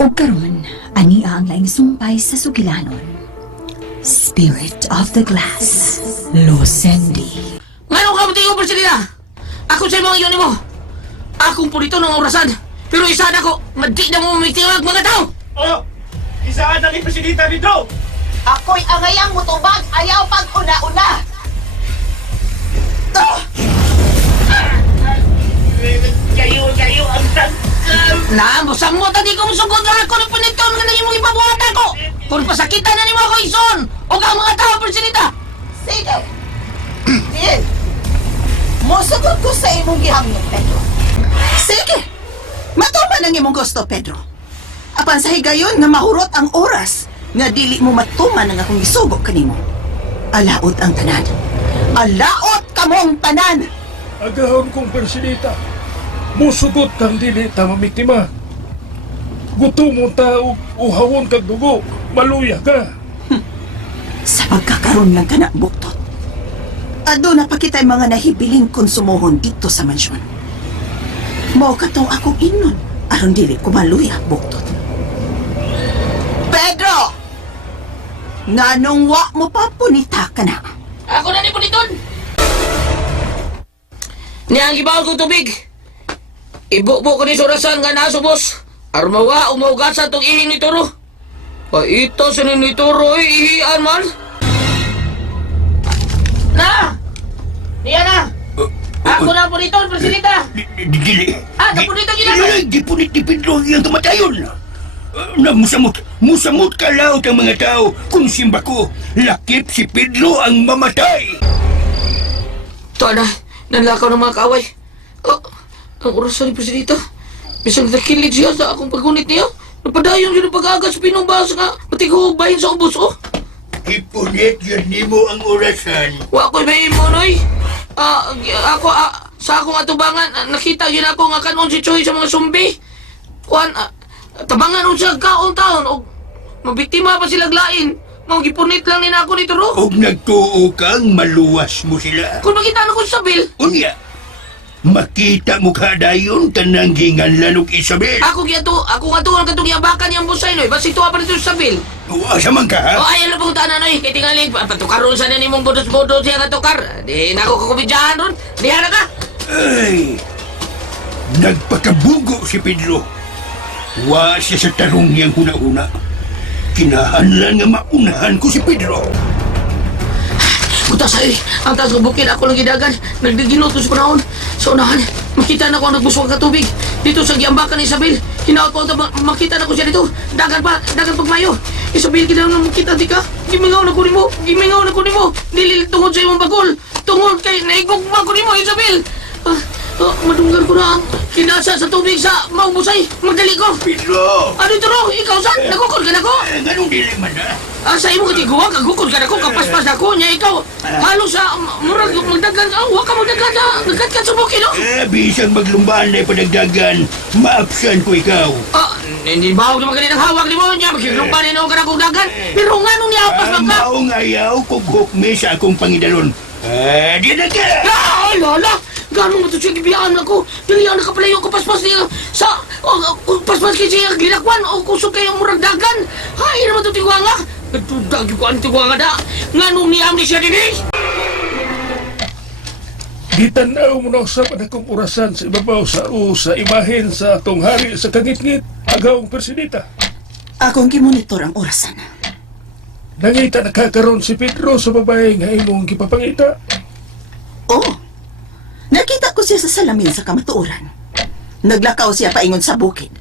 Ug karon, ani ang laing sumpay sa sugilanon. Spirit of the Glass, Losendi. Ngano ka mati yung Persilita? Ako sa mga yun mo. Akong purito ng orasan. Pero isa na ko, madi na mo mamitingag mga tao. Oh! Isaan ang ipresidita dito! Ako'y angayang mutubag, ayaw pag una-una! Kayo ang tangkal! Na, musamot, hindi ko musugod na ako ng puniton nga na yung mga ipabuhat ako. Kung pasakitan na ni mo ako ison, o ka mga tao, Persilita. Sige! Din! Musugot ko sa imong gihangyo, Pedro. Sige! Matuman ang imong gusto, Pedro. Apan sa higayon nga mahurot ang oras nga dili mo matuman ang akong isubok kanimo. Alaot ang tanan. Alaot kamong tanan! Agahon kong Persilita, musugot kang dili ta mamiktima. Gutom mo tao, uhawon kag dugo, maluya ka. Sa pagkakaroon ng kanak buktot. Ado na pa kita'y mga nahibiling konsumohon dito sa mansyon. Mao katong akong inon, aron dili ko maluya buktot. Pedro! Nganong wa mo pa punita ka na? Ako na ni puniton. Niyang gibawal kong tubig. Ibukbo ko ni sa orasan nga nasubos. Armawa, umaugat sa itong ihing ni Toro. Paito sa ni Toro, ihian man. Na! Niya na! Ako na puniton, Persilita. Dili! Sa punito ginagawa. Di punit ni Pedro yung kamatayon! Na musamot ka laot ang mga tao kung simba ko, lakip si Pedro ang mamatay! Ito na, nanlakaw ng mga kaaway. Oh, ang orasan ni Persilita. Bisang nakilid siya sa akong paggunit niya. Napadayon yun ang pag-agas sa pinumbas nga. Pati ko bahin sa ubos, oh. Ipunit yun ni mo ang orasan. Wa ko'y may imonoy. Sa akong atubangan, nakita yun ako nga kanon si Choy sa mga sumbi. Tabangan o siya kaong taon o mabiktima pa sila glain. Magipunit lang nina ako nito, ro. Og nagtuo kang maluwas mo sila. Kung makita na ko sa Sabil, Unya, makita mo ka dayon kanang ginganlan og Isabel. ako nga to ang katong yabakan niyang busay, noy. Basi tuwa pa nito sa Sabil. Asa man ka, ha? O ayaw na pong tanan, noy. Kaya tingaling, patukaroon sa nanimong bodos-bodos siya katukar. Di na ako kakubidyahan ron. Di na ka. Ay, nagpakabugo si Pedro. Wa siya sa tarong niyang huna-huna. Kinahanlan nga maunahan ko si Pedro. Buta sa'yo, ang taas ng bukid ako lang gidagan. Nagdiginutos ko naon. Sa unahan, makita na ko ang nagbuswag ka tubig. Dito sa giambakan ni Isabel. Hinaot ko makita na ko siya dito. Dagan pagmayo. Isabel, kita na makita di ka. Gimingaw na ko ni mo. Dili tungod sa imong bagol. Tungod kay naigugma ko ni mo, Isabel. Madunggan ko na ang kinasa sa tubig sa maubusay. Magdali ko. Pedro! Ano ito, Ro? Ikaw saan? Nagukod ka na ko? Ganong dili man na. Sa imo katiguwa, kagukod ka na ko, kapaspas ako niya ikaw. Halos sa murag magdagan, huwag ka magdagan na, nagkat sa bukid, no? Bisang maglumbaan na ipadagdagan, maapsan ko ikaw. Hindi ba ako naman ganit ang hawak ni mo niya, magkiklumpanin ako ka na kong dagan. Pero nga nung niyapas Ang ka. maong ayaw kung hukme sa akong pangidalon. Di na ka! Lala! Gano'n mo ito siya gibiyaan ako. Dilihan na kapalayo ko paspas niya sa... paspas kayo siya ginakwan o kusog kayo murag dagan. Hay naman ito tigwanga. Nagtudagi ko ang tigwanga da. Nga nung niyam ni siya din eh. Gitanaw mo na sa panakong orasan sa ibabaw sa imahen sa atong hari sa kangit-ngit, agawang Persilita. Akong gimonitor ang orasan. Nangita nakakaroon si Pedro sa babae nga imong gipapangita. Oo. Nakita ko siya sa salamin sa kamatuoran. Naglakaw siya paingon sa bukid.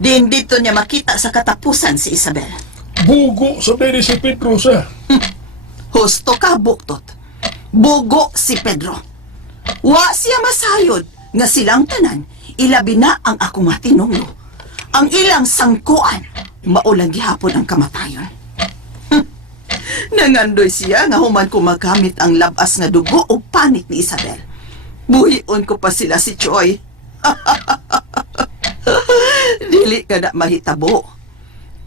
Din dito niya makita sa katapusan si Isabel. Bugo sa beri si Pedro sa... Husto ka, buktot. Bugo si Pedro. Wa siya masayod nga silang tanan, ilabi na ang akong matinunglo. Ang ilang sangkuan, maulang gihapon ang kamatayon. Nangandoy siya nga human ko magamit ang labas nga dugo o panit ni Isabel. Buhion ko pa sila si Choy. Dili ka na mahitabo.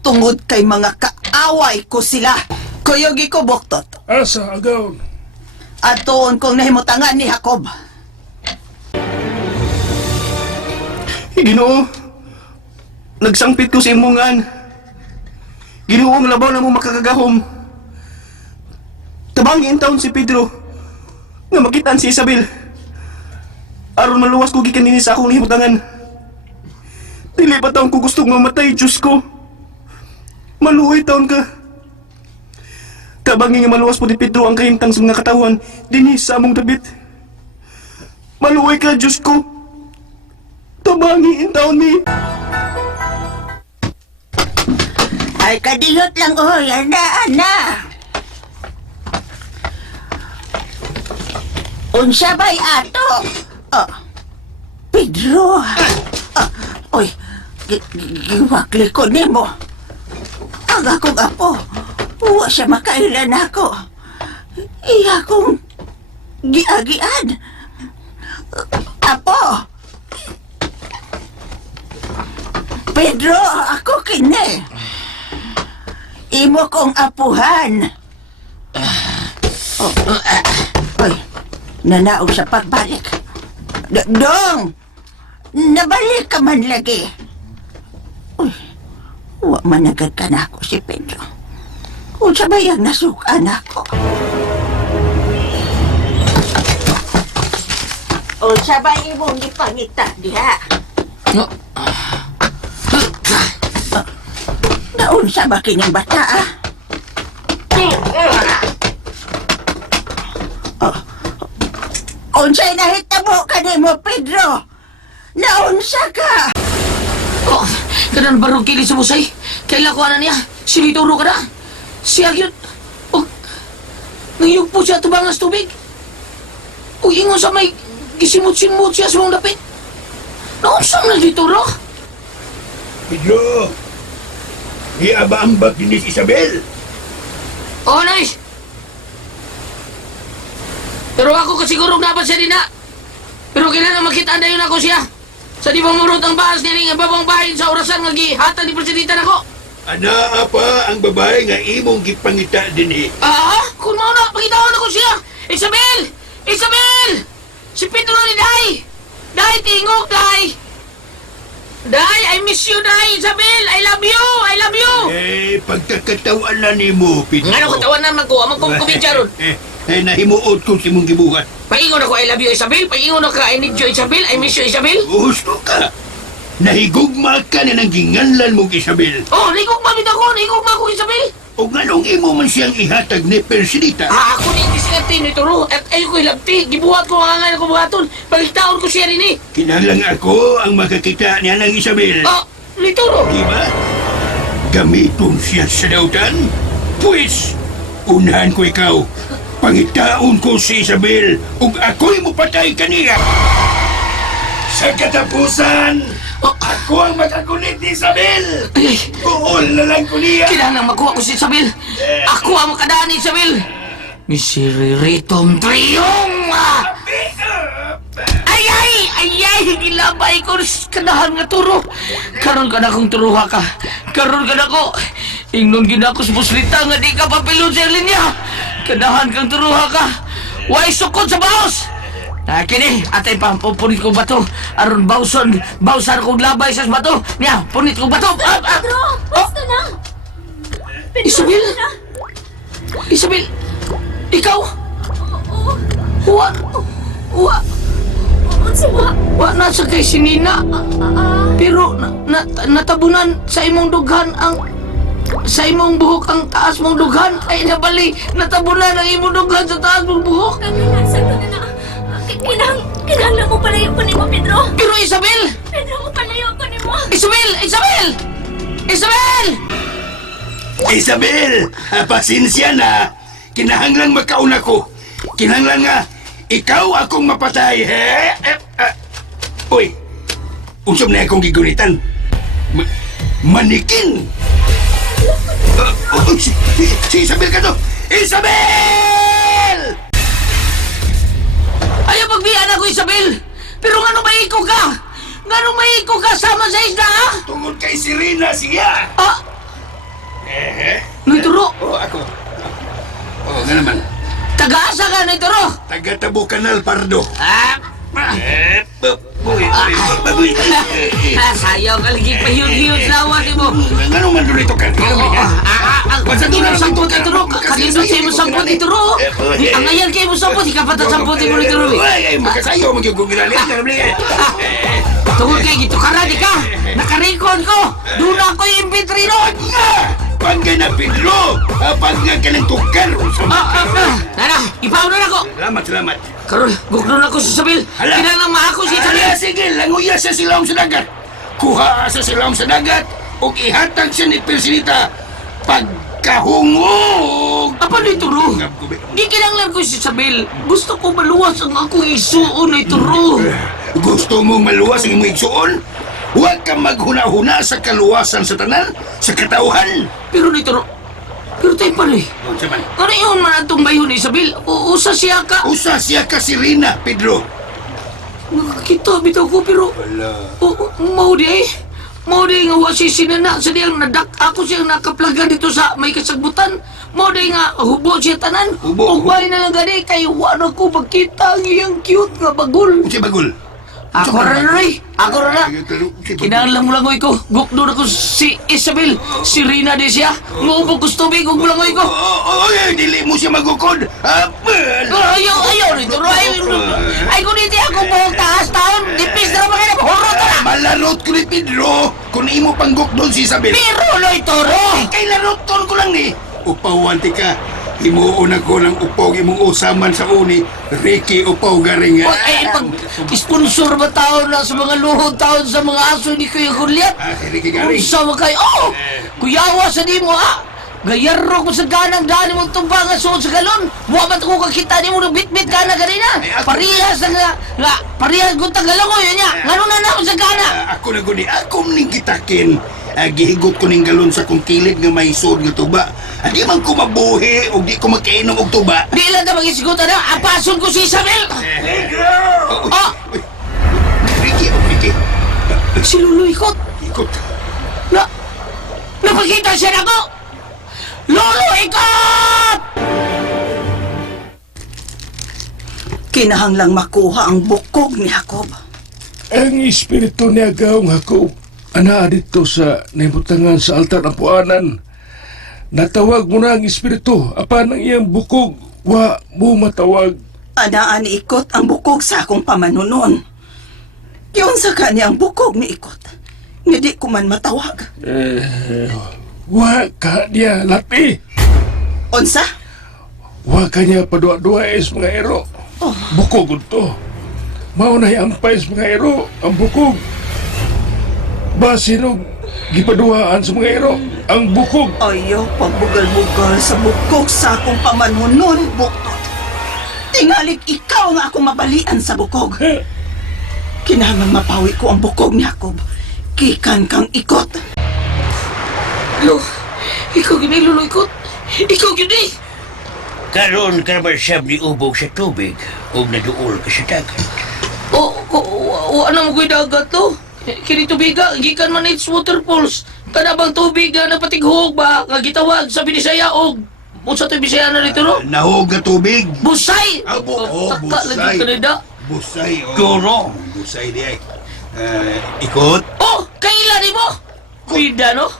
Tungod kay mga kaaway ko sila. Kuyogi ko, buktot. Asa, agawon. At tuon kong nahimutangan ni Jacob. Ginoo, nagsangpit ko sa imungan. Ginuong labaw na mo makakagahom. Tabangin taon si Pedro nga makitaan si Isabel. Aron maluwas ko gikan nini sa akong himutangan. Dili pa taon ko gustong mamatay, Diyos ko. Maluoy taon ka. Tabangin nga maluwas po ni Pedro ang kahimtang sa mga katawan dinhi sa among dabit. Maluoy ka, Diyos ko. Tabangin taon ni. Ay, kadiyot lang, oy, ana. Unsa ba'y ato? Pedro. Oy, giwakli ko nimo. Ang akong apo, huwa siya makailan ako. Iya kong giagian. Apo. Pedro, ako kini. Imo kong apuhan. Oy, nanaog sa pagbalik. Dong! Nabalik ka man lagi. Uy, huwag managad ka na ako si Pedro. Kung sabay ang nasukaan ako. O sabay imong ipangita diha. Naunsa ba kining bata, ah? Unsay nahitabo ka nimo, Pedro? Naunsa ka? Oh, kanan barong kili sa musay. Kaila ko ana niya. Sinituro ka na. Siya yun. Oh, ngayog po siya tubangas tubig. O ingon sa may gisimut-simut siya sa mong dapit. Naunsa na dituro? Pedro, iabang ba kini si Isabel? Oh, nice. Pero ako kasigurong dapat siya din na. Pero kailangan makita na yun ako siya. Sa di pamurot ang bahas niya nga babang bahin sa orasan nga gihatan ni Presidenta nako. Ana apa ang babae nga imong gipangita dinhi? Kung mao na, pakitawan ako siya. Isabel! Isabel! Si Pedro ni Day! Day, tingog, Day! Day, I miss you, Day! Isabel, I love you! I love you! Pagkakatawan na nimo, Pedro. Nga ko tawan naman ko, amang kumkumbidya ron. Nahimuot ko si mong gibuhat. Paingon ako, I love you, Isabel. Paingon ako, I need you, Isabel. I miss you, Isabel. Gusto ka. Nahigugma ka na ng ginganlan mong Isabel. Oh, nahigugma bit ako, nahigugma ako, Isabel. O nganong imo man siyang ihatag ni Persidita? Ako ni disingati ni Turo at ayaw ko ilabti. Gibuhat ko ang angan ko buhaton. Pagkitaon ko siya rin eh. Kinahanglan ako ang makakita niya ng Isabel. Oh, ni Turo. Diba? Gamiton siya sa dautan? Pues, unahan ko ikaw. Pangitaon ko si Isabel ug ako'y mupatay kaniya. Sa katapusan, ako ang makakunit ni Isabel. Ay, Uol na lang ko niya. kailangan makuha ko si Isabel. Ako ang makadaan ni Isabel. Misiriritom Triong! Ay, gilabay ko kanahan nga turo. Karon ka na kong turuha ka. Karon ka na ko. Ingnon gina ko sa puslita nga di ka papilon sa linya. Kanahan kang turuha ka. Way sukod sa baos. Kini, atay pa, punit ko bato. Aron bawsan kong labay sa bato. Niya, punit ko bato. Pedro, basta na! Pedro, Isabel? basta na! Isabel, ikaw? Oo. Wa na sa kay sinina. Pero natabunan sa imong dughan ang sa imong buhok ang taas mong dughan. Ay nabali, natabunan ang imong dughan sa taas mong buhok. Sakto na na. Kinahanglan mo palayo ko nimo, Pedro. Pero Isabel! Pedro, mo palayo ko nimo. Isabel! Isabel, pasensya na. Kinahanglang makauna ko. Kinahanglan nga, ikaw akong mapatay, he? Uy, unsam na akong gigunitan. Manikin! Si Isabel ka to! Isabel! Ayaw pagbiyan ako, Isabel! Pero ngano maiko ka? Ngano maiko ka sama sa isda, ha? Tungod kay Sirena siya! Nituro! Ako. Nga naman. Taga-asa ka, Nituro! Taga-Tabo Canal, Pardo. Sayaw ka lagi pahiyod-hiyod lawa ni mo. Ano man doon ito ka? Hindi mo sampot ito ro. Kanino siya mo sampot ito ro. Ang ngayon kayo mo sampot, ikapat at sampot mo ito ro. Ay, makasayo, magyugugilali. Tungkol kayo gito, karadi ka. Nakarecord ko. Doon ako yung inventory ro. Pag ka na, Pedro! Pag nga ka ng tukar! Nana, ipauna na ko. Salamat. Karon, gugno na ko sa Sabil. Kinalang maako si Sabil. Sige, languya sa silong sa dagat. Kuha sa silong sa dagat o ihatag siya ni Persinita pagkahungog. Apa na ito ro? Di kinanglan ko si Sabil. Gusto ko maluwas ang akong isuon na ito ro. Gusto mong maluwas ang imong igsuon? Huwag kang maghuna-huna sa kaluwasan sa tanan, sa katauhan. Pero nito ro. Pero tayo pa rin. Saman. Ano yun man ang tumbayo ni Sabil? Usa siya ka. Usa siya ka si Rina, Pedro. Nakakita bitaw ko pero... Mau di eh. Mau di nga wasi sinana sa diyang nadak ako siyang nakaplaga dito sa may kasagbutan. Mau di nga hubo siya tanan. Hubo. Ugay na lang gani kay wala ko magkita ang iyang cute nga bagol. Si Bagul. Ako ra na rin. Ako ra na. Kinahanglan mo langoy ko. Gukdo na ko si Isabel. Si Rina di siya. Ngubog ko sa tubig. Huwag mo langoy ko. Oy, dili mo siya magukod. Ayaw nito. Ay kung hindi ako buhok taas taon. Dipis na naman kayo. Huro to na. Malarot ko ni Pedro. Kung imo panggok doon si Isabel. Pero loy toro. Kay laroton ko lang ni. Upawanti ka. Himuon ako ng upaw imong usaman sa uni. Ricky upaw garing. Ay, pag sponsor ba taon na sa mga luhod taon sa mga aso ni Kuya Juliet? Si Ricky Kung garing. sama kayo, kuyawa sa di mo, gayarro ko sa ganang daan mo tumbangan suot sa galon. Buwabat ko kakita ni mo ng bit-bit ka na ganina. Parihas na parihas ko tagalong yun niya. Ngano na naman sa gana? Ako na guni. Ako ning kitakin. Gihigot ko ning galon sa kong kilid nga may sod nga tuba. Di man ko mabuhi o di ko magkainom og tuba. Di lang na mag-isigutan na, apason ko si Isabel! Ricky. Si Lolo Ikot! Ikot. Napakita siya na ko! Lolo Ikot! Kinahanglang makuha ang bukog ni Jacob. Ang espiritu ni Agaong Jacob, ana dito sa nimutangan sa altar ng puanan. Natawag mo na ang espiritu, apan ang iyang bukog, wa mo matawag. Anaan ni Ikot ang bukog sa akong pamanunon. Yun sa kanya ang bukog ni Ikot. Hindi ko man matawag. Wa ka niya lapi. Unsa? Wa ka niya padua-dua is mga ero. Bukog to. Maunay ampay is mga ero, ang bukog. Basinog, gipaduhaan sa mga ero, ang bukog. Ayaw pagbugal-bugal sa bukog sa akong pamanunon, buktot. Tingalig ikaw nga akong mabalian sa bukog. Kinahanglan mapawi ko ang bukog ni Jacob. Kikan kang Ikot. Lo, ikaw gini, Lolo Ikot. Ikaw gini. Karon ka ba siya ni ubog sa tubig o naduol ka sa dagat? Ano mo ko'y dagat to? Kini tubiga, gikan man its waterfalls. Kanabang tubig na napatighog ba? Nga gitawag sa Binisaya og unsa to Bisaya na rito ro? Nahog nga tubig. Busay! busay. Taka lagi kanida. Busay, Duro. Busay di ay. Ikot. Kailan ni mo? Kuida no?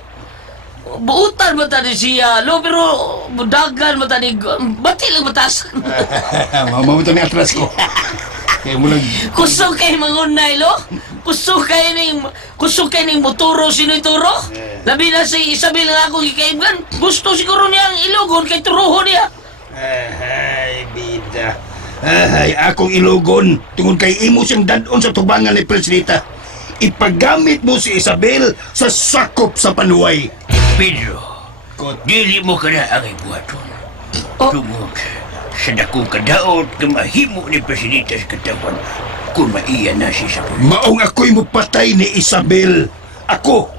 Buutan ba tani siya? Lo, pero dagan ba tani? Bati lang batas. Mama mo ito ni atras ko. Kaya mo lang. Kusog kay mangunay, lo? Kusog kay ning motoro sino ituro? Labi na si Isabel nga ako gikaibgan. Gusto siguro niya ang ilugon kay turuho niya. Ay, bida. Ay, akong ilugon. Tungod kay imo siyang dadon sa tubangan ni Persinita. Ipagamit mo si Isabel sa sakop sa panuway. Pedro, dili mo ka na ang ibuhaton. Tungod sa dakong kadaot na mahimo ni Presidente sa katawan kung maiya na si Isabel. Maong ako'y mupatay ni Isabel. Ako,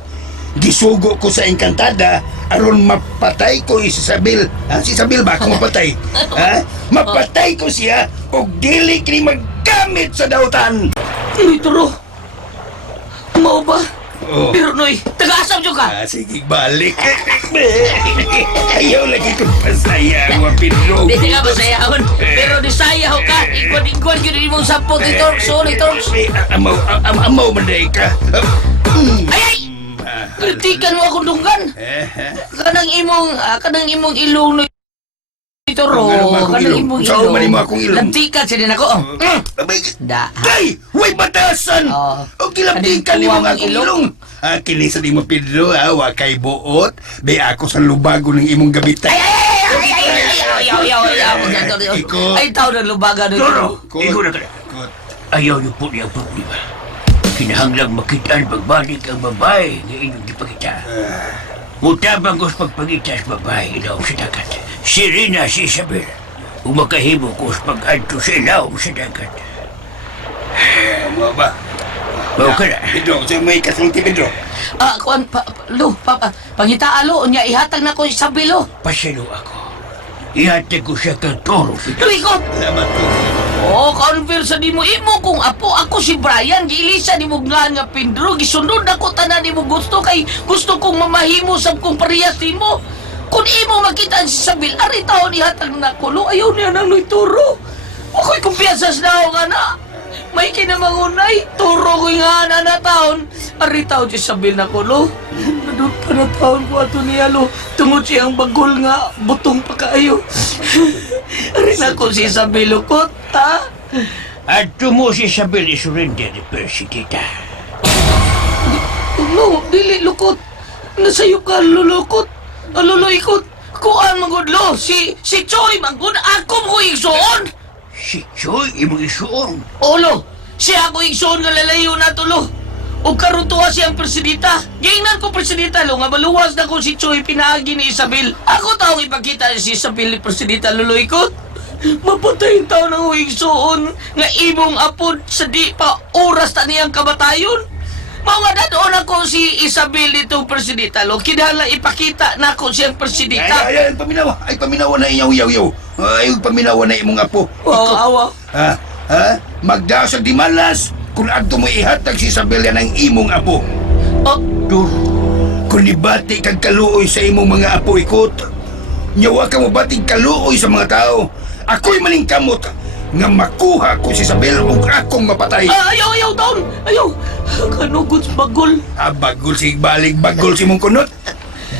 gisugo ko sa Encantada aron mapatay ko si Isabel. Si Isabel ba ako mapatay? Mapatay ko siya o dili kini maggamit sa dautan. Ito ro. Mao ba? Oh. Pero Noy, taga-asam dyan ka. Sige, balik. Ayaw lagi kong pasaya, mga Pedro. Hindi ka masayahon. Pero disayaw ka. Ikon-ikon yun din mong sapot ni Torso, ni Torso. Amaw manday ka. Ay, ay! Kritikan mo akong dunggan. Kanang imong ilong Noy. Toro, Ano ba akong kanang ilong? imong Saan man mo akong ilong? Lantikan siya din ako. Abay, Da. Day! Huwag batasan! Oh. O kilabdikan ni Kanang mga tuwang akong ilong. ilong. Kinisa ni mo, Pedro, wa kay buot. Bay ako sa lubago ng imong gabitan. Iko. Ay, tao na lubaga na Toro, ito. ikaw na ka na. Ayaw niyo po niya problema. Kinahanglang makitaan pagbalik ang babae nga inyong ipakita. Mutabang ko sa pagpangita sa babae ilaw sa dagat. Si Rina, si Isabel. Umakahimo ko sa pag-adto sa ilaw sa dagat. Mo ba? Mau ka na. Pedro, sa may kasulti, Pedro. Pangita alo, niya ihatag na ko sa bilo. Pasalo ako. Ihatag ko siya kang Toro. Luikot! Salamat po. Oh, conversa di mo imo kung apo ako si Brian, gilisa di mo nga Pedro, gisunod ako tanan di mo gusto kay gusto kong mamahimo sa kong parehas di mo. Kung imo makita si Sabil, ari taon ihatag na kulo, ayaw niya nang Turo. Ako'y kumpiyansas na ako nga na. May kinamangunay, turo ko'y nga na taon. Ari taon si Sabil na kulo. Nadot pa na taon ko ato niya lo. Tungod siyang bagol nga, butong pa kaayo. Ari na ko si Sabil lukot, ha? At mo si Isabel isurrender ni Persidita. No, dili lukot. Nasayo ka lulukot. Alulo ikot. Kuan magudlo. Si Choy magud ako mo igsoon. Si Choy, imong isuon. Olo, siya ako igsoon nga lalayo na tulo. O karon tuwa siyang presidita. Gingnan ko presidita lo nga maluwas na ko si Choy pinaagi ni Isabel. Ako taong ipakita si Isabel ni presidita luloy ko. Mapatayin tao na igsoon nga imong apod sa di pa oras ta niyang kamatayon. Mga doon ako si Isabel dito presidita lo. Kinahanglan ipakita na ako siyang presidita. Ay, paminawa na iyaw, yaw. Ay, paminawa na imong apo. Wow, awa. Magdaw sa di malas. Kung adto mo ihatag si Isabel yan ang imong apo. Oh, Kung nibati kag kaluoy sa imong mga apo ikot, nyawa ka mo bating kaluoy sa mga tao. Ako'y maningkamot nga makuha ko si Isabel ug akong mapatay. ayaw, taon. Ayaw. Kanugod sa bagol. Bagol si balik, bagol si mong kunot.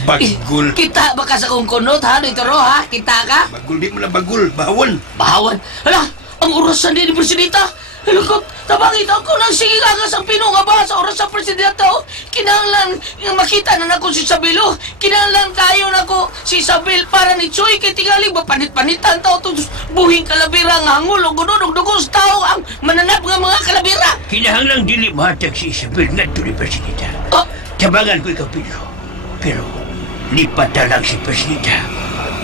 Bagol. Kita ba ka sa kong kunot, ha? Dito ro, ha? Kita ka? Bagol di mo na bagol, bawon. Bahawan. Hala, ang orasan din ni Presidenta. Halukot, tabangit ako ng sigigagas ang pinunga ba sa oras sa Presidenta. Kinahanglan makita na nako si Isabelo. Kinahanglan kayo nako si Isabel para ni Choy. Kay tingali ba panit-panitan tao to buhing kalabira nga hangul o gunod o dugos tao ang mananap nga mga kalabira. Kinahanglang dili mahatag si Isabel nga ito ni Persidita. Oh, Tabangan ko ikaw, Pedro. Pero, lipat na lang si Persidita.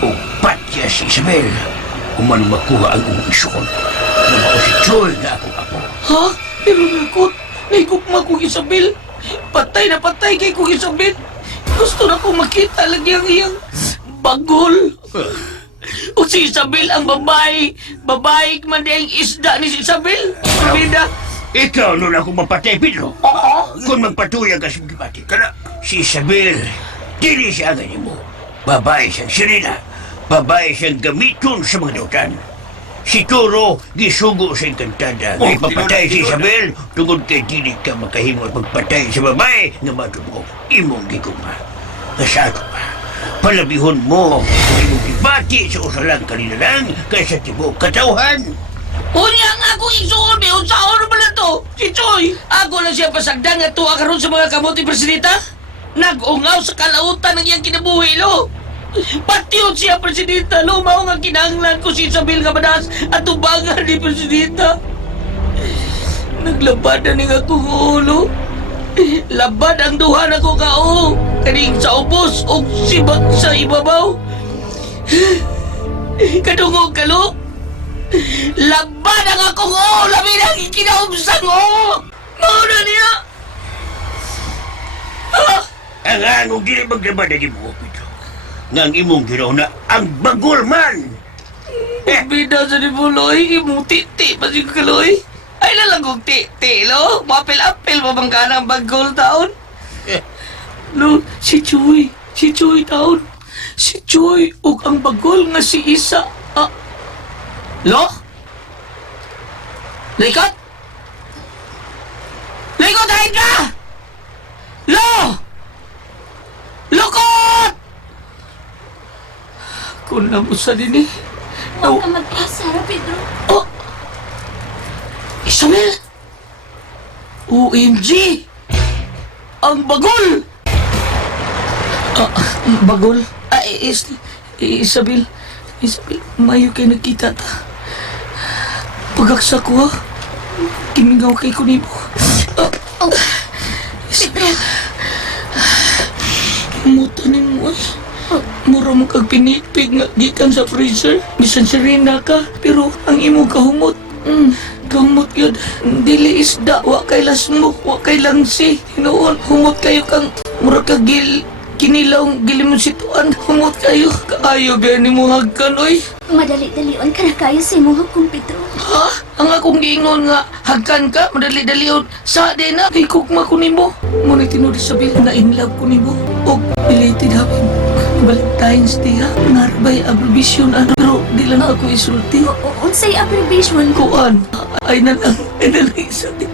O patya si Isabel. Umano makuha ang umong isuon. Naman ko si Choy na akong apo. ha? Pero nakot, naigupma kong Isabel. Patay na patay kay kong Isabel. Gusto na kong makita lagi ang iyang bagol. O si Isabel ang babae. Babae man di ang isda ni si Isabel. Pabida. Ikaw nun ako mapatay, Pedro. Oo. Kung magpatuya ka sa magkipati ka na, si Isabel, dili siya ganin mo. Babae siyang sirina. Babae siyang gamiton sa mga dautan. Si Toro, gisugo sa engkantada. Oh, Ngay papatay si tinuna. Isabel, tungod kay dili ka makahimo at magpatay sa babae nga matubo. Imong giguma. Kasado pa. Palabihon mo kung imong gibati sa usalang kanina lang kaysa tibok katauhan. Unya nga ako isuon eh. Unsaon naman na to? Si Choy. Ako na siya pasagdan nga tuwa karon sa mga kamote presidenta. Nag-ungaw sa kalautan ng iyang kinabuhi, lo. Patiyon siya, Presidenta, lo. Mao nga kinahanglan ko si Isabel nga madas at tubangan ni Presidenta. Naglabad na ni akong ulo. Labad ang duha na ko kao. Kaning sa ubos o sa ibabaw. Kadungog ka, lo. Labad ang akong ulo. Labi na ikinaumsan mo. Mauna niya. Ah! Ang anong dili maglabad na mo, Pedro. Nga ang imong ginaw na ang bagol man. Bida sa ni Buloy, imong titi pa si Kaloy. Ay lalang kong titi, lo. Mapil-apil pa bang ka ng bagol taon? Lo, si Joy taon. Si Joy ug ang bagol nga si Isa. Lo? Likot? Likot, hahid ka! Lo! Lukot! Kung nabusa din eh. Huwag ka mag-asa, Pedro. Oh! Isabel! OMG! Ang bagol! Bagol? Isabel, mayo kayo nagkita ta. Pagaksa ko ha, kimingaw kay kunimo. Isabel, mutanin mo eh. Mura mo kag pinipig nga gikan sa freezer. Bisan sirena ka, pero ang imong kahumot. Kahumot yun. Dili isda, wa kay lasmo, wa kay langsi. Hinoon, humot kayo kang mura kag kinilaw gilimon situan. Humot kayo. Kaayo ba ni mo hagkan, oy? Madali-dalion ka na kayo sa imong hagkong, Pedro. Ha? Ang akong giingon nga hagkan ka, madali-dalion. Sa din na, ikukma ko nimo. Muna tinuri sabi na in love ko nimo. O, belated happy Valentine's Day ha. Narbay abbreviation pero di lang ako isulti. Unsay abbreviation? Kuan, ay na lang isa din.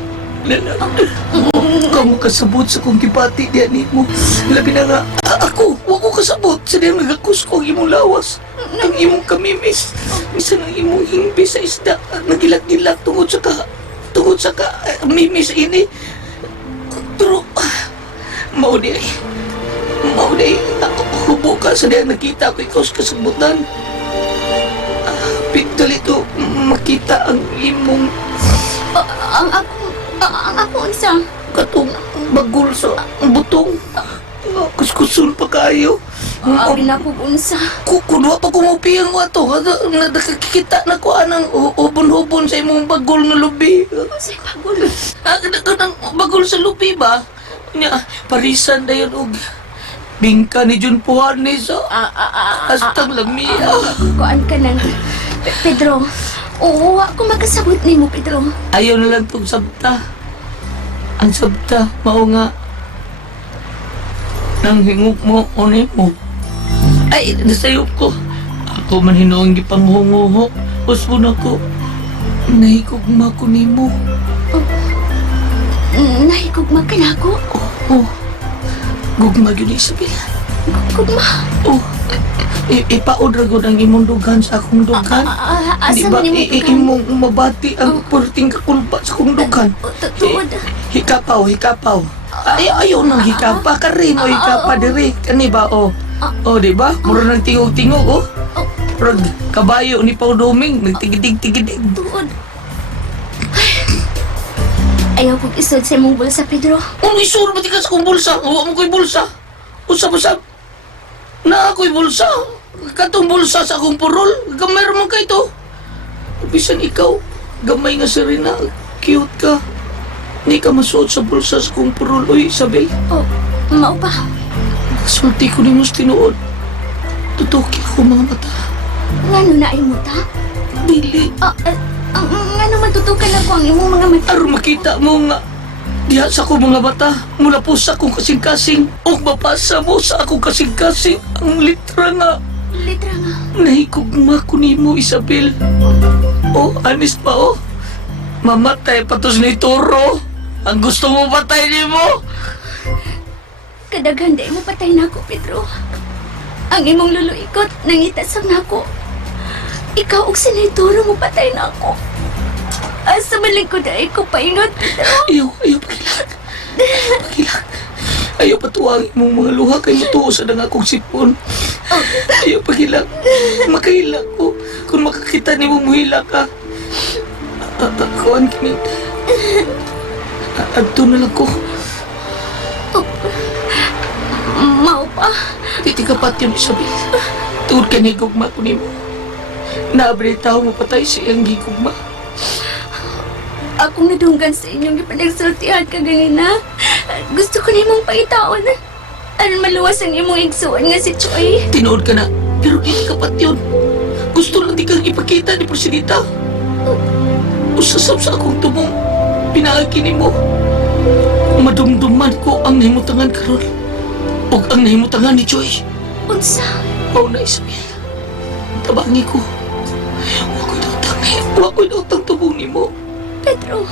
Kamu kasabot sa kong kipati diyan ni mo. Labi na nga, ako, wako kasabot. Sa diyan nagakus ko ang imong lawas. Ang imong kamimis. Isa ng imong hingbi sa isda. Nagilag-gilag tungod sa mimis ini. Pero, maudi, hubo ka sa diyan nakita ko ikaw sa kasabutan. Pigtal ito, makita ang imong Ang ako unsa? katong bagol sa butong. Kuskusun pa kayo. Abi na ko unsa. Kudwa pa kumupiyang ko ato. Nakakikita na ko anang hubon-hubon sa imong bagol na lubi. Unsay bagol? Kanang bagol sa lubi ba? Nya, parisan na yun og bingka ni Jun Puhanes sa hastang lamiya. Kuan ka nang Pedro. Oo, ako magkasabot nimo, Pedro. Ayaw na lang tong sabta. Ang sabta, mao nga nang hingok mo, unay mo. Ay, nasayop ko. Ako man hinoong gipanghunguho. Uspo na ko. Nahigugma ko nimo. Nahigugma ka na ako? Oh, gugma yun, Isabel. Gugma? Oh, ipaod ragod ang imong dugan sa akong dugan. Di Asa ba, man imong dugan? imong mabati ang purting kakulpa sa akong dugan. Tuod. Hikapaw. Ayaw nang hikapa ka rin o hikapa diri. Kani ba, o? O, di ba? Muro nang tingog-tingog, o? Pero kabayo ni Pao Doming, nagtigidig-tigidig. Tuod. Ayaw kong isod sa imong bulsa, Pedro. Kung isuro ba ka sa kong bulsa? Huwag mo ko'y bulsa. Usap-usap. Na ako'y bulsa. Katong bulsa sa akong purol. Gamay mo ka ito. Bisan ikaw, gamay nga Serena. Cute ka. Hindi ka masuot sa bulsa sa akong purol. Uy, Isabel. Oh, mao pa. Sulti ko ni mos tinuod. Tutuki ako mga mata. Ngano na ay muta? Dili. Ngano matutukan ako ang imong mga mata? Aron makita mo nga. Diha sa akong mga mata. Mula po sa akong kasing-kasing. O mapasa mo sa akong kasing-kasing. Ang litra nga. Litra nga. Nahigugma ko nimo, Isabel. Oh, anis pa, oh. Mamatay patos ni Toro. Ang gusto mo patay nimo. Kadaghan day mo patay na ako, Pedro. Ang imong luluikot, nangitasang na ako. Ikaw og sinituro mo patay na ako. Asa maling ko na ko paingot, Pedro. Ayaw pagilag. Ayaw patuwangin mong mga luha kay mutuo sa nang akong sipon. Ayaw pagilag. Makahilag ko. Kung makakita ni mo muhila ka. Kuhan kini. Adto na lang ko. Mao pa. Titikapat yun, Isabel. Tuod ka ni gugma ko ni mo. Naabritaw mo patay siyang gigugma. Akong nadunggan sa inyong ipanagsultihan ka ganina. Gusto ko nimong paitaon. Aron maluwas ang imong igsuon nga si Choy. Tinood ka na, pero titikapat yun. Gusto lang di kang ipakita ni Presidita. Usasap sa akong tubong. Pinaagin mo. Madumduman ko ang nahimutangan karon. Ug ang nahimutangan ni Joy. Unsa? Mao na Isabel. Tabangi ko. Wako'y dautang tubong ni mo. Pedro,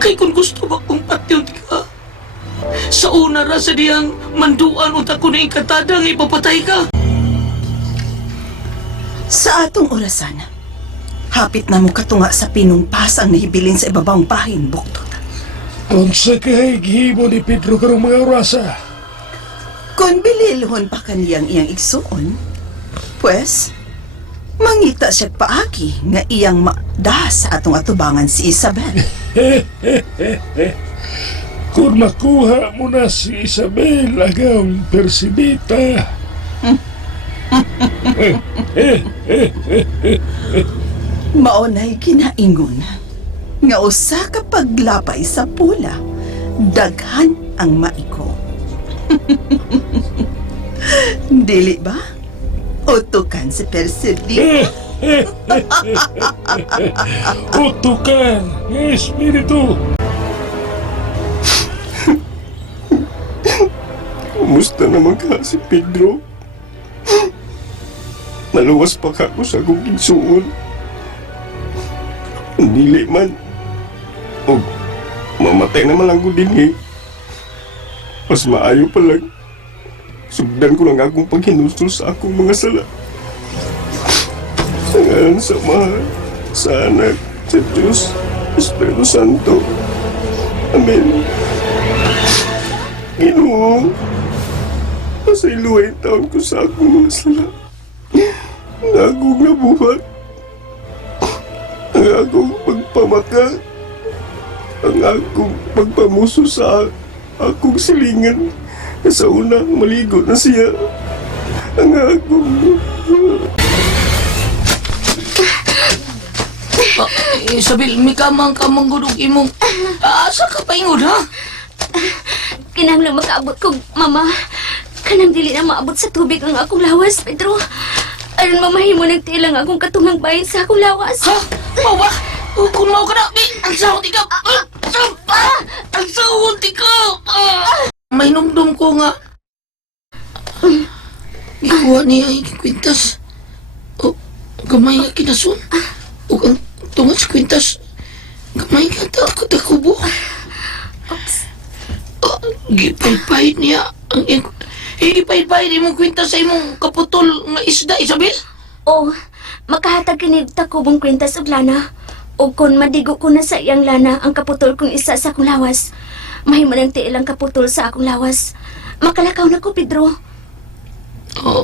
Kay kung gusto ba kong patyon ka, sa una ra sa diyang manduan unta ko na ikatadang ipapatay ka. Sa atong orasan, hapit na mo katunga sa pinumpasang nahibilin sa ibabang bahin, buktot. Unsa kay gihimo ni Pedro karong mga orasa? Kung bililhon pa kaniyang iyang igsuon, pues, mangita siya paagi nga iyang makda sa atong atubangan si Isabel. Kung makuha mo na si Isabel agang persibita. Maunay kinaingon nga usa ka paglapay sa pula, daghan ang maiko. Dili ba? Utukan si Persebi. Utukan ng espiritu. Kumusta naman ka si Pedro? Naluwas pa ka ako sa akong ginsuon. Dili man. O, mamatay naman lang ko din eh. Mas maayo pa lang. Sugdan ko lang akong paghinusol sa akong mga sala. Sa ngalan sa mahal, sa anak, sa Diyos, Espiritu Santo. Amen. Ginoo, pasailuhay taon ko sa akong mga sala. Ang akong nabuhat. Ang akong pagpamata. Ang akong pagpamuso sa akong silingan. Sa una, maligo na siya. Ang akong... Isabel, may kamang gudog imong. Asa ka pa ingod, ha? kinahanglan makaabot ko, mama. Kanang dili na maabot sa tubig ang akong lawas, Pedro. Aron mamahimo nagtilang akong katungang bahin sa akong lawas. Ha? Mau ba? Kung mau ka na, ang sahot ikaw! Ang sahot ikaw! May numdum ko nga. Ikuha niya yung kwintas. O, gamay nga kinasun. O, ang tungat sa kwintas. Gamay nga takubo. Gipay-pay niya ang iyong... Gipay-pay niya mong kwintas sa imong kaputol nga isda, Isabel. O, makahatag kinig takubong kwintas og lana. O kung madigo ko na sa iyang lana ang kaputol kong isa sa akong lawas, mahimo nang tiilang kaputol sa akong lawas. Makalakaw na ko, Pedro.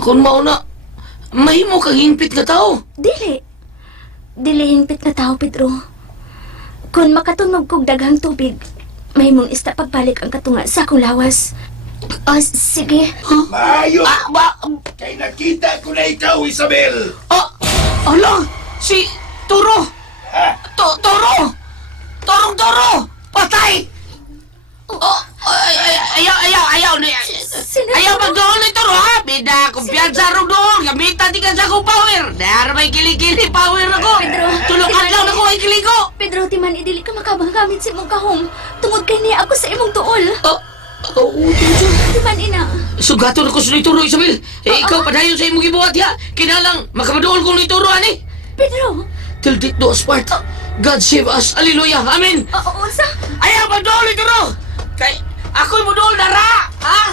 Kung mauna, mahimo kang hingpit na tao. Dili. Dili hingpit na tao, Pedro. Kung makatunog kog daghang tubig, mahimong ista pagbalik ang katunga sa akong lawas. O, sige. Maayo! Ba? Kay nakita ko na ikaw, Isabel! Ala! Si Toro! Toro! Toro! Patay! Ayaw ni... Ayaw magdoon ni Toro, ha? Bida, kumpiyansa rin doon. Gamitan di ka sa akong power. Dahil may kilikili power ako. Pedro, Tulungan lang ako ay kiliko. Pedro, timan idili ka makabagamit sa imong kahong. Tungod kay niya ako sa imong tuol. Timan ina. Sugaton ako sa ni Toro, Isabel. Ikaw padayon sa imong gibuhat, ha? Kinalang makabadool ko ni Toro, ani? Pedro! Till death do us part. God save us. Hallelujah. Amen. Unsa? Ayaw magdool ni Toro. Kay ako'y modol dara, ha?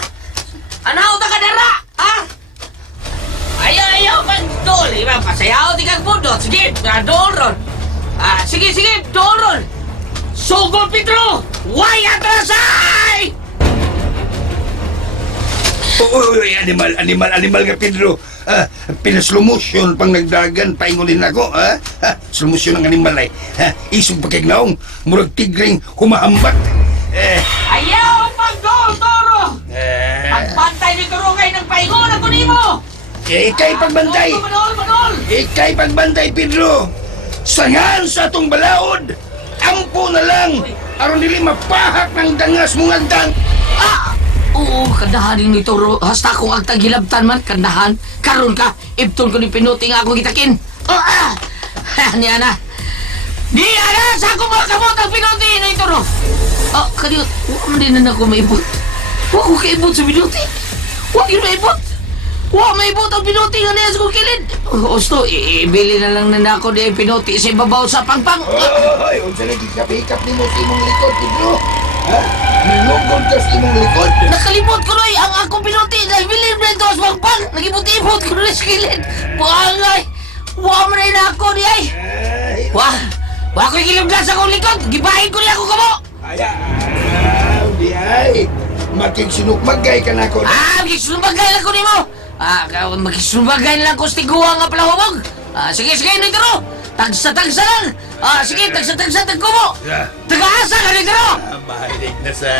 Anaw ta ka dara, ha? Ayaw magdool. Iba pasayaw di kang pundot. Sige, dool ron. Sige, dool ron. Sugol, Pedro! Why atrasay! Uy, animal nga, Pedro. Pinaslow motion pang nagdagan, paingunin ako, ha? Slow motion ng animal ay. Isog pagkagnaong, murag tigring humahambat. Ayaw magdool, Toro! Pagbantay ni Toro kayo ng paingon ako nimo! Ikay pagbantay! Madol! Ikay pagbantay, Pedro! Sangan sa atong balaod! Ampo na lang! Aron dili mapahak ng dangas mong agdang! Oo, kandahan ni Toro. Hasta kung agtang hilabtan man, kandahan. Karon ka, ibton ko ni pinuti nga ako gitakin. Niya na. Niya na! Sa ako makamot ang pinuti ni Toro. Kaniyot, huwag man din na ako maibot. Huwag ko kaibot sa pinuti. Huwag yun maibot! Huwag maibot ang pinuti nga niya sa kong kilid! Gusto, ibili na lang na ako niya yung pinuti sa ibabaw sa pangpang! Ay, unsa lagi kapikap ni mo sa imong likod, Pedro? Ha? Nilugod ka sa imong likod? Nakalimot ko na ang akong pinuti dahil bilin na ito sa pangpang! Nagibot-ibot ko na sa kilid! Pangay! Huwag mo na yun ako niya ay! Huwag! Huwag ko ikiliblas akong likod! Gibahin ko niya ako kamo! Di ay. Makiksinukmagay ka na ko. Magkisumbagay lang ko ni mo! Magkisumbagay lang ko sa tiguwa nga pala humog! Sige, nito ro! Tagsa-tagsa lang! Sige, tagsa-tagsa tagko mo! Tagaasa ka nito ro! Mahalig na sa...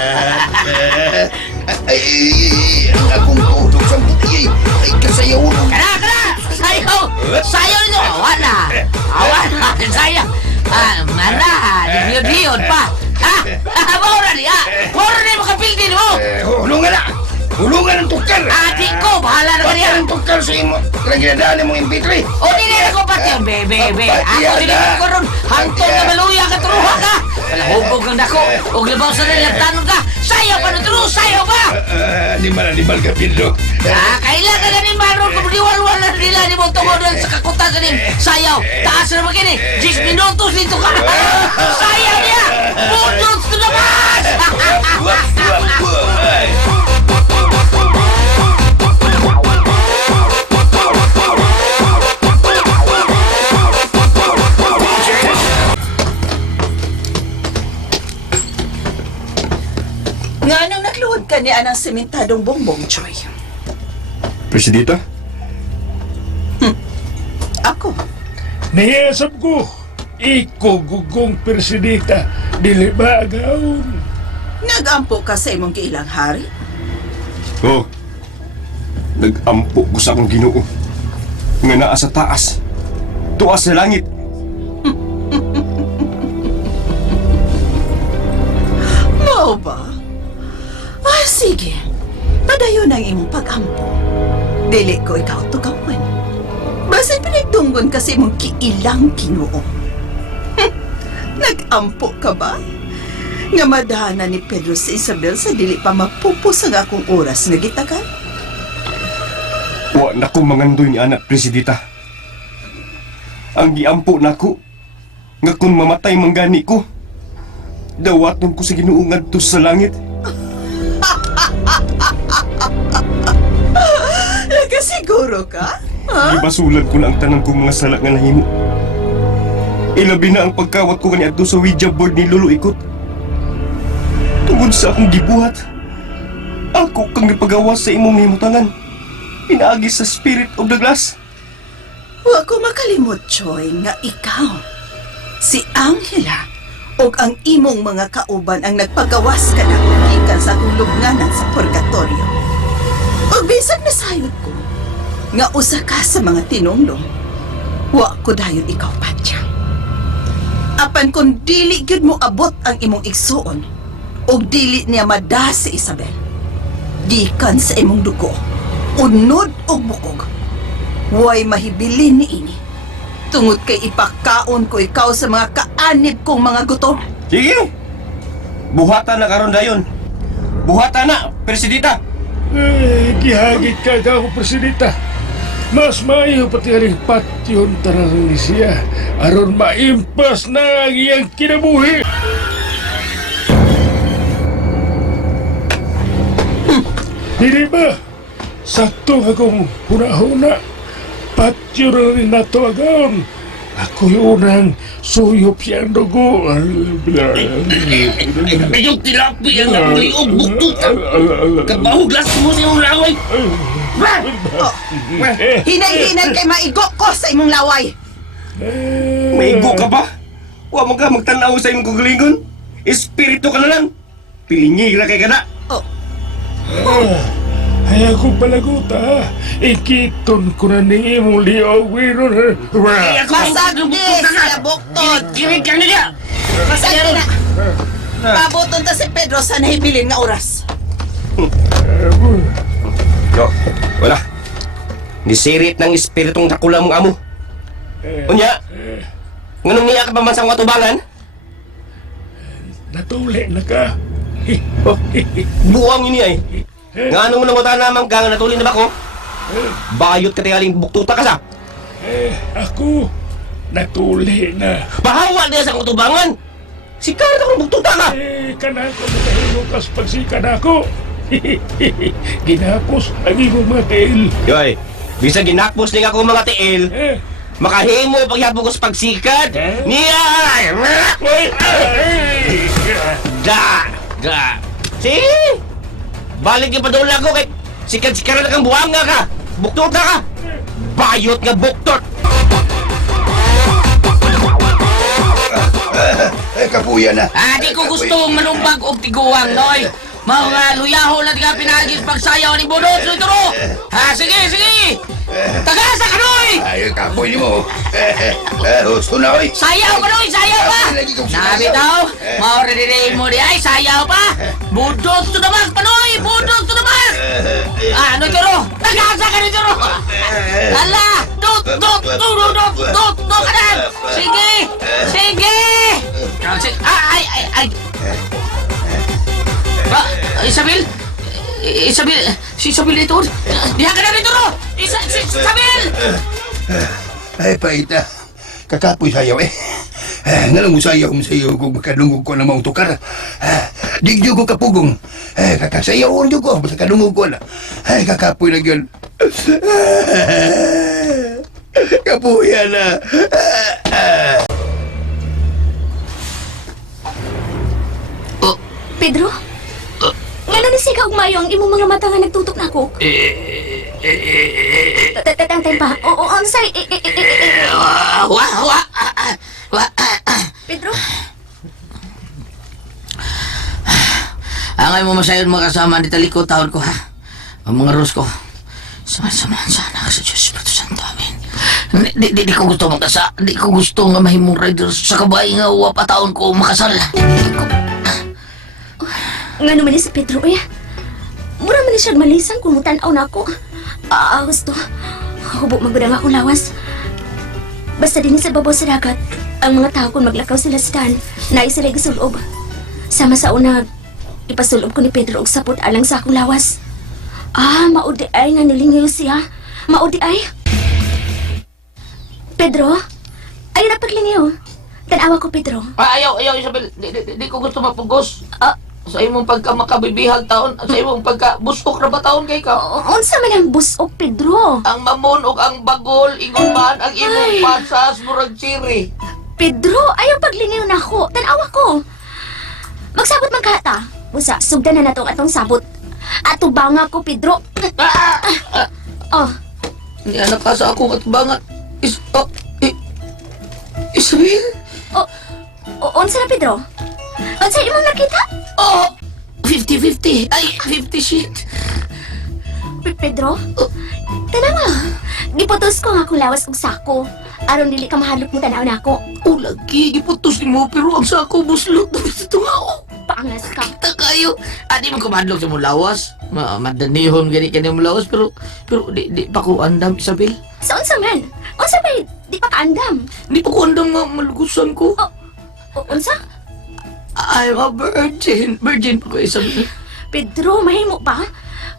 Ay, ang akong tutog sa puti. Ay, kasayaw mo. Kana! Sayaw! Sayaw nito! Awan na! Sayaw! Mana! Dibiyod pa! Maura niya! Maura niya makapildi mo! Hulungan na! Hulungan ang tukar! Ati ko! Bahala na kaniya! Ang tukar sa imo. Kaya ginadaan mo yung bitri. O dinira ko pati ang bebe! Ako dinira ko ron! Hantong na maluya ka turuha ka! Palahubog kang dako! Huwag labaw sa nilagtanon ka! Sayaw pa na turo! Sayaw pa! Animal ka, Pedro. Kailan ka na ni Maron kung diwal-wal na nila ni mo tungodan sa kakutan sa nin! Sayaw! Taas na naman kini! 10 minutos dito ka! Sayaw niya! Budots to the bus! Nga nang nagluhod ka niya ng sementadong bongbong, Choy. Presidita? Ako, Niyasap ko, iko gugong persidita, dili ba agaon? nag-ampo ka sa imong giilang hari? Oo. Nag-ampo ko sa akong Ginoo. Nga naa sa taas. Tuas sa langit. Mao ba? Sige. Padayon ang imong pag-ampo. Dili ko ikaw tugawan. Basin pinagtunggon kasi imong kiilang Ginoo. Nag-ampo ka ba? Nga madana ni Pedro sa Isabel sa dili pa mapupus ang akong oras nga gitagan? Wa na ko mangandoy ni anak presidita. Ang giampo nako nga kung mamatay manggani ko, dawaton ko sa Ginoo ngadto sa langit. Nagasiguro ka? Ha? Gibasulan ko na ang tanan kong mga sala nga nahimo. Ilabi na ang pagkawat ko kaniadto sa Ouija board ni Lolo Ikot. Tungod sa akong gibuhat, ako kang gipagawas sa imong himutangan. Pinaagi sa Spirit of the Glass. Wa ko makalimot, Choy, nga ikaw, si Angela, o ang imong mga kauban ang nagpagawas ka na gikan sa akong lubnganan sa purgatorio. O bisag nasayod ko, nga usa ka sa mga tinunglong, wa ko dayon ikaw patya. Apan kung dili gyud mo abot ang imong igsuon, o dili niya mada si Isabel, gikan sa imong dugo, unod o bukog, way mahibilin ni ini. Tungod kay ipakaon ko ikaw sa mga kaanib kong mga gutom. Sige! Buhatan na karon dayon. Buhatan na, Presidita! Gihagit ka ako, presidita. Mas maayo pati aring patyon tarang ni siya. Aron maimpas na ang iyang kinabuhi. Dili ba? Sakto akong huna-huna. Patyo na rin nato agaon. Ako yung unang suyop siyang dugo. Ayong tilapi ang nakuliog buktutan. Kabahuglas mo sa iyong laway. Hinay-hinay kay maigo ko sa imong laway. Maigo ka ba? Wa mo ka magtanaw sa imong kagalingon? Espiritu ka na lang. Pingi ra kay kana. Ay ako palaguta. Ikiton ko na ni imong liawin. Masagdi siya buktod. Kinig ka niya. Masagdi na. Pabuton ta si Pedro sa nahibilin nga oras. No, wala. Nisirit ng espiritong takula mong amo. Unya, nganong niya ka pa man sa watubangan? Natuli na ka. Buwang ini ay. Nga anong nangutan naman ka nga natulin na ba ko? Bayot ka tingaling buktuta ka sa? Ako, natuli na. Pahawa niya sa kutubangan! Sikarat akong buktuta ka! Kanang ko makahilo kas pagsika na ako. Ginapos ang imong mga tiil. Yoy, bisa ginakpos ni akong mga tiil, makahimo paghapon ko sa pagsikat. Niya! Da! Si! Balik yung padula ko kay sikat-sikaran na kang buhanga ka! Buktuta ka! Bayot nga buktot! Kapuya na. Di ko gustong malumbag og tiguang, Noy. Mga luyaho na di ka pinagis pagsayaw ni Bunot, Noy Turo. Sige! Tagasa ka, Noy! Ay, kapoy ni mo. Gusto na, oy. Sayaw ka, Noy! Sayaw pa! Nabitaw, mauriririn mo di ay sayaw pa! Budot to the max pa, Noy! Budot to the max! Noy Turo! Tagasa ka, Noy Turo! Ala! Dot ka na! Sige! Isabel! Si Isabel ito! Diha ka na rin, Turo! Isabel! Ay, paita. Kakapoy sayaw eh. Nga lang mo sayaw kung makadungog ko na maong tukar. Di ko kapugong. Kakasayaw ko basta kadungog ko na. Ay, kakapoy na yun. Kapuya na. Pedro? Ngano ni sigaw mayo ang imong mga mata nga nagtutok na ako? Tatantay pa. Oo, onsay. Pedro? Angay mo masayon mga kasama ni taliko taon ko, ha? Ang mga ros ko. Samahan sana ka sa Diyos, Espiritu Santo, amin. Di ko gusto magkasa. Di ko gusto nga mahimong rider sa kabay nga uwa pa taon ko makasal. Nga naman ni si Pedro eh. Mura man ni siya malisang kung mutanaw na ako. Gusto. Hubog magudang akong lawas. Basta din sa babaw sa dagat, ang mga tao kung maglakaw sila sa dan, na sila gisulob. Sama sa una, ipasulob ko ni Pedro og sapot alang sa akong lawas. Maudi ay nga nilingayo siya. Maudi ay. Pedro? Ayaw na paglingayo. Tanawa ko, Pedro. Ayaw, Isabel. Di ko gusto mapugos. Sa imong pagka makabibihag taon, sa imong pagka busok na ba taon kay ka? Unsa man ang busok, Pedro? Ang mamon og ang bagol, ingon man ang imong pasas, murag chiri. Pedro, ayaw paglingayo na ako. Tanawa ko. Magsabot man kata. Busa, sugdan na natong atong sabot. Atubanga ko, Pedro. Hindi anak ka sa akong katubangan. Isabel? Unsa na, Pedro? Unsa imong nakita? 50-50. Ay, 50 shit. Pedro? Tanawa. Giputos ko nga akong lawas og sako. Aron dili ka mahalok mo tanaw na ako. Lagi, giputos ni mo, pero ang sako buslot na ito nga ako. Paangas ka. Kita kayo. Di mo kumadlok sa mong lawas. Madanihon gani ka mong lawas, pero di pa ko andam, Isabel. Sa unsa man? Unsa ba di pa kaandam? Di pa ko andam nga malugusan ko. Unsa? I'm a virgin. Virgin pa ko, Isabel. Pedro, mahimo pa?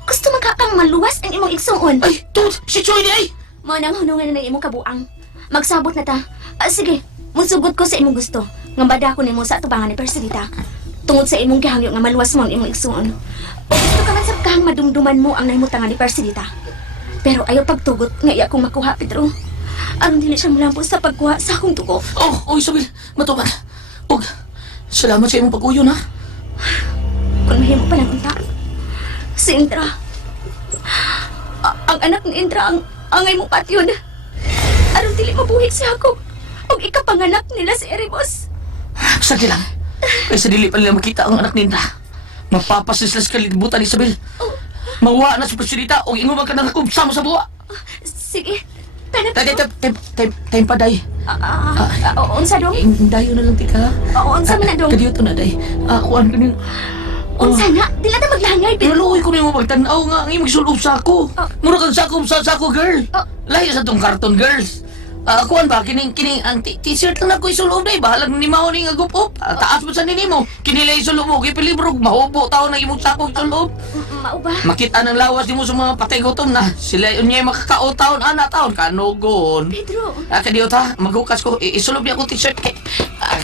Gusto man ka kang maluwas ang imong igsuon. Ay, tut! Si Choy di ay! Mo nang hunungan na ng imong kabuang. Magsabot na ta. Sige, musugod ko sa imong gusto. Ngambada ko nimo sa atubangan ni Persilita. Tungod sa imong gihangyo nga maluwas mo ang imong igsuon. O gusto ka man sa kahang madumduman mo ang nahimutangan ni Persilita. Pero ayaw pagtugot nga iya kong makuha, Pedro. Aron dili siya mulampos sa pagkuha sa akong tuko. Isabel, matuman. Salamat sa imong pag-uyon, ha? Kung mahimo pa lang unta. Si Indra. Ang anak ni Indra ang angay mo patyon. Aron dili mabuhi siya ako. Og ikapanganak nila si Erebos. Sige lang. Kaysa dili pa nila makita ang anak ninda. Mapapasislas ka libutan, Isabel. Mawa na sa pasilita o inguman ka ng sama sa buwa. Sige. Time pa, day. Unsa dong? Dayo na lang tika. Unsa man na dong? Kadiyo to na, day. Kuhan ko nin. Unsa na? Dila ta maglangay, Pedro. Naluoy ko na yung magtanaw nga ang imong sulog sa ako. Mura kang sako, girl. Layo sa tong carton, girls. Kuan ba kining ang t-shirt lang ako isulob day bahalag ni mao ni nga gupop. Taas mo sa nimo. Kinilay isulob mo kay pilibro mahubo taon na imong sakog isulob. Mao ba? Makita ng lawas nimo sa mga patay gutom na. Sila unya makakaon taon ana taon kanugon. Pedro. Kadiyo ta maghukas ko isulob niya akong t-shirt kay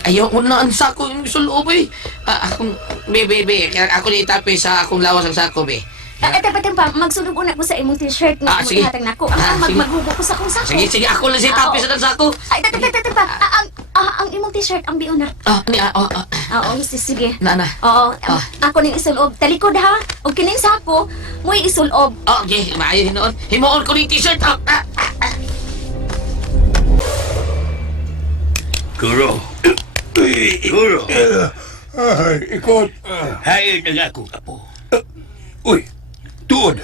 ayaw ko na ang sako yung isulob eh. Akong be ako ni itapi sa akong lawas ang sako be. Tempa, magsulog una ko sa imong t-shirt nga Sige. ihatag nako. Sige. Maghubo ko sa akong sako. Sige ako lang si itapi sa sako. Ay, tempa. Ang imong t-shirt ang biuna. Oo, sige. Nana. Oo, ako ning isulob. Talikod ha. O kining sako, mo isulob. Okay, maayo hinoon. Himuon ko ni t-shirt. Turo. Turo. Ikot. Hayod ang akong apo. Uy, tuod.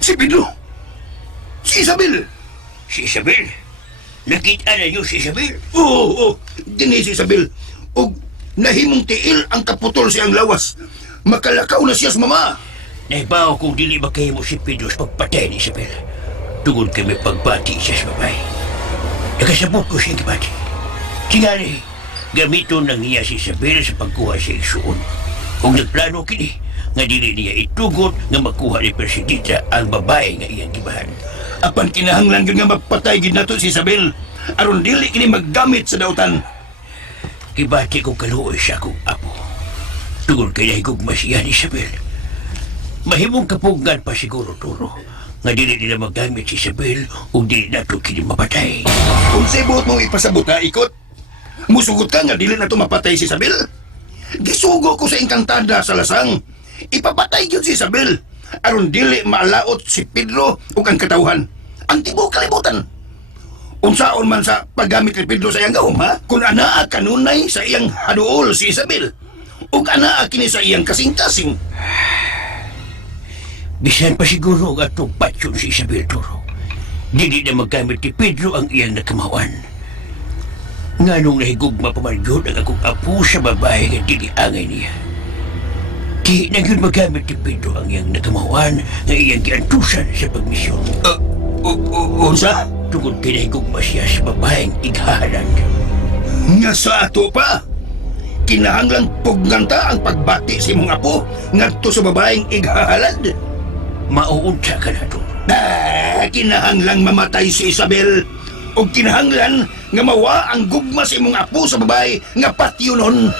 Si Pedro. Si Isabel. Si Isabel. Nakita na niyo si Isabel. Oo. Dini si Isabel. O nahimong tiil ang kaputol siyang lawas. Makalakaw na siya sa mama. Nahibaw kung dili ba kayo mo si Pedro sa pagpatay ni Isabel. Tungod kami pagbati siya sa babae. Nakasabot ko siya gibati. Tingani, gamiton lang niya si Isabel sa pagkuha sa igsuon. Kung nagplano kini, nga dili niya itugot nga makuha ni Presidita ang babae nga iyang gibahan. Apan kinahanglan nga mapatay gid nato si Isabel. Aron dili kini maggamit sa dautan. Gibati ko kaluoy siya kong apo. Tungod kaya higugma siya ni Isabel. Mahimong kapugan pa siguro, Turo, nga dili nila magamit si Isabel o dili nato kini mapatay. Kung sa ibuot mong ipasabot na ikot, musugot ka nga dili na to mapatay si Isabel. Gisugo ko sa Encantada sa lasang. Ipapatay yun si Isabel. Aron dili maalaot si Pedro ug ang katawhan. Ang tibuok kalibutan. Unsaon man sa paggamit ni Pedro sa iyang gahom, ha? Kung anaa kanunay sa iyang haduol si Isabel. Ug anaa kini sa iyang kasing-kasing. Bisan pa siguro ang atong patsyon si Isabel, Turo. Dili na magamit ni Pedro ang iyang nakamawan. Nga nung nahigugma pa man yun ang akong apo sa babae nga dili angay niya. Di na yun magamit ni Pedro ang iyang nakamawan nga iyang giantusan sa pagmisyon. Unsa? Tungod kinahigugma siya sa babaeng ighahanan. Nga sa ato pa. Kinahanglang pugnanta ang pagbati si mong apo ngadto sa babaeng ighahalad. Mauunsa ka na, Turo. Kinahanglang mamatay si Isabel. O kinahanglan nga mawa ang gugma si mong apo sa babae nga patyonon.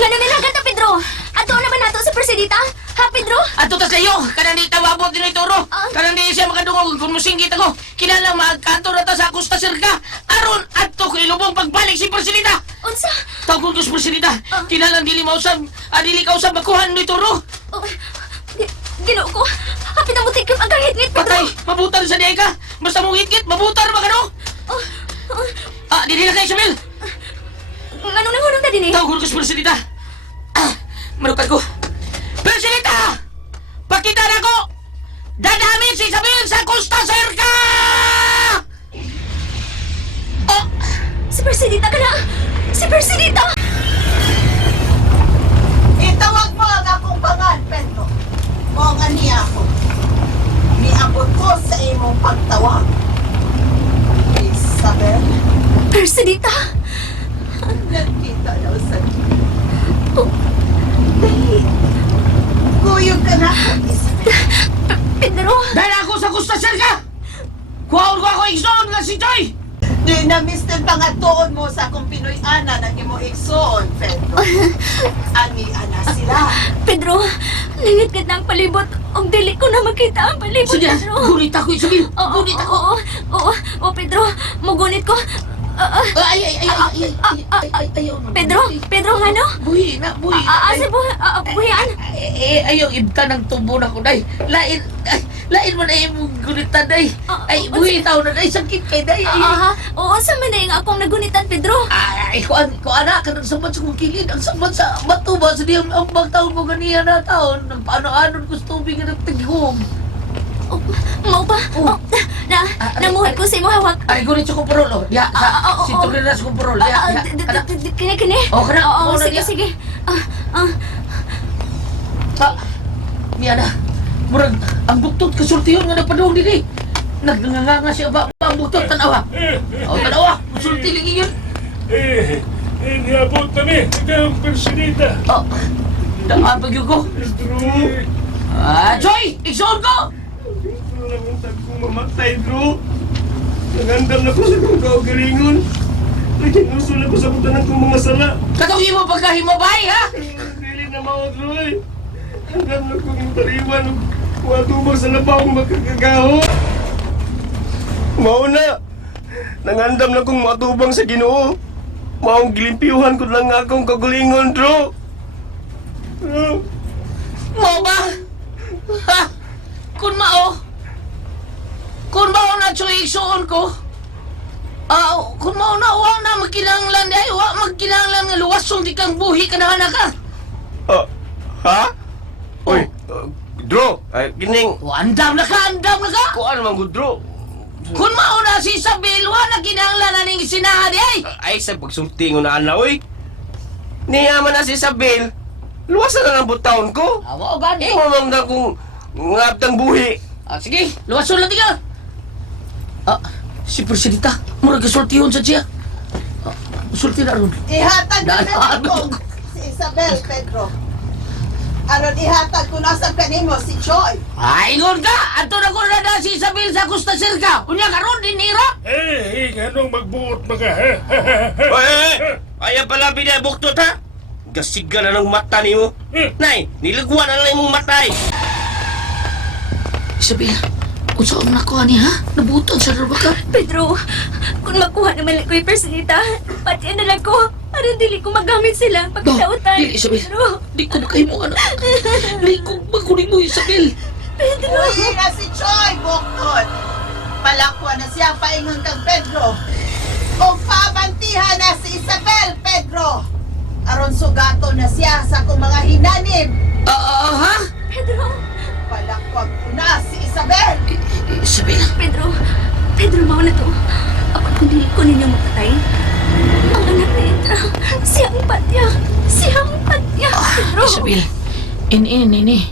Nga nanilagan ta, Pedro. Ato naman nato sa Presidita. Ha, Pedro? Ato ta kayo, kanang di tawabot din ito, Turo. Kanang di siya makadungog kung musinggit ako. Kinalang magkanto na ta sa Costa Cerca. Aron, ato ko ilubong pagbalik si Presidita. Unsa? Tawag ko si Presidita. Kinalang dili mausab, dili ka usab makuhan ni Turo. Ginoo ko. Hapit ang mutik ang kahit-ngit, Pedro. Patay, mabutar sa diay ka. Basta mong hit-hit, mabutar ba ka no? Dili na kayo, Isabel. Anong nangunong ta din eh? Tawag ko si Presidita. Manukat ko. Presidita! Pakita na ko! Dadamit si Isabel sa Costa Cerca! Si Presidita ka na! Si Presidita! Itawag mo ang akong pangan, Pedro. Mo nga niya ako. Niabot ko sa imong pagtawag. Isabel, Presidita! nagkita daw sa dali. Kuyog ka na ako, Isabel. Pedro! Dahil ako sa Costa Cerca! Kuhaon ko ako igsoon nga si Joy! Di na mistin pangatuon mo sa akong Pinoy-ana ng imo igsoon, Pedro. Ani-ana sila. Pedro! Nangit-ngit na ang palibot. Ang dili ko na makita ang palibot, Sige, Pedro. gunit ako, Isabel! Gunit ako! Oo, Pedro. Mugunit ko. Pedro, nga no? Buhi na, buhi na. Asa buhian? Ayaw ibta ng tubo na ko, day. Lain mo na yung gunitan, day. Buhi tao na, day. Sakit kay day. Oo, sa man na yung akong nagunitan, Pedro. Kuan anak ka ng sabat sa kong kilid. Ang sabat sa bato ba? Sa diyang ambang taon ko ganiya na taon. Paano-anon ko sa tubig na nagtagihom. Mau ba? Namuhat ko sa imo hawak. Ay, gunit sa kumparol, oh. Diya, sinturin na sa kumparol. Diya, Kini. Oh, kana. Sige. Miya na. Murag, ang buktot kasultiyon nga napadong dili. Nagnganga siya ba ang buktot, tanawa. O, tanawa, sulti lagi yun. Niabot kami. Ikaw ang personita. O, daan pag yun ko. Pedro. Joy, igsoon ko! Pedro, namuntag kong mamatay, bro. Nagandam na ko sa kong kaugalingon. Nakinusul ako sa kutanan kong mga sala. Katawin mo pagkahimabay, ha? Dili na maot, Roy. Hanggang na kong impariwan. Kuwatubang sa labaw kong magkakagaho. Mauna. Nangandam na kong matubang sa Ginoo. Maong gilimpiyuhan ko lang nga akong kagulingon, bro. Mo ba? Ha? Kung mao? Kung mao na Joy, igsoon ko? Kung mao na, wa na magkinanglan ay, wa magkinanglan nga luwasong di kang buhi ka na ka. Ha? Oy, Dro, ay, gining, Andam na ka, andam na ka! kuan man gud, Dro. Kung mao na si Isabel, wa na kinanglan na ning sinahan ay! Ay, sa pagsulti ngo na ana, oy. Niyaman na si Isabel. Luwasan na ng butahon ko. Awa o gani. Imo mamdang kong ngaptang buhi. Sige, luwason lang ka. Si Presidita, murag kasultihon sa siya. Sulti na ron. Ihatag Dahil na ano? ko si Isabel, Pedro. Aron ihatag ko nasa kanimo si Joy. Ingon ka! Ato na ko na si Isabel sa Costa Cerca. Unya karon dinira. Anong magbuot mga, ha? Oy! Ayaw pala binabuktot, ha? Gasiga na ng mata ni mo. Nay, nilagwan na lang mong matay. Isabel, kung saan nakuha niya, ha? Nabuton sa raba ka. Pedro, kung makuha naman lang ko yung personita, pati na lang ko. Para dili ko magamit sila pagkatautan. Dili, Isabel. Pedro. Di ko makahimo ka na. Di ko makunin mo, Isabel. Pedro. Uy na si Joy, bukod. Palakwa na siya paingon kang Pedro. O pabantihan na si Isabel, Pedro. Aron sugato na siya sa kong mga hinanim. Ha? Pedro. Palakwag ko na si Isabel. Isabel. Pedro, mao na to. Ako kung dili ko ninyo mapatay. Ang anak ni Indra, siyang patya. Pedro. Isabel, ini.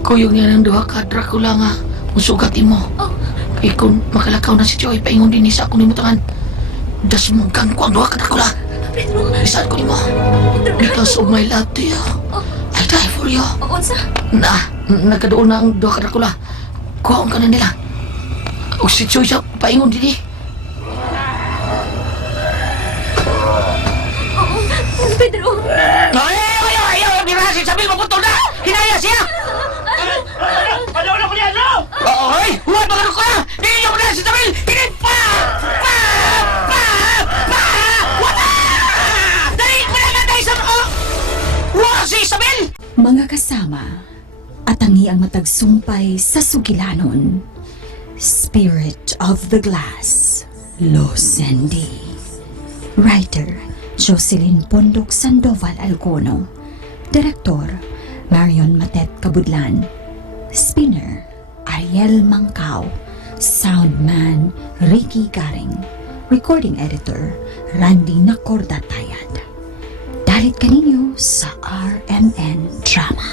Kuyog niya ng duha ka Dracula nga. Musugati mo. Kaya kung makalakaw na si Joy, paingon din sa akong limutangan. Dasmugan ko ang duha ka Dracula. Pedro. Isaan ko ni mo. Because of my love to you. I die for you. Unsa? Nagkadoon na ang duha ka Dracula. Kuhaon ka na nila. O si Joy siya, paingon din Pedro. Ayaw! Birahan si Isabel, maputol na! Hinaya siya! Ano ko yan, no? Hoy! Huwag magano ko na! Hindi mo na si Isabel! Hindi pa! Wala! Dali! Malaga tayo sa mga! Wala si Isabel! Mga kasama, atangi ang matagsumpay sa sugilanon. Spirit of the Glass, Losendi. Writer, Jocelyn Pondok Sandoval Alcono. Direktor, Marion Matet Kabudlan. Spinner, Ariel Mangkao. Soundman, Ricky Garing. Recording Editor, Randy Nacordatayad. Dalit kaninyo sa RMN Drama.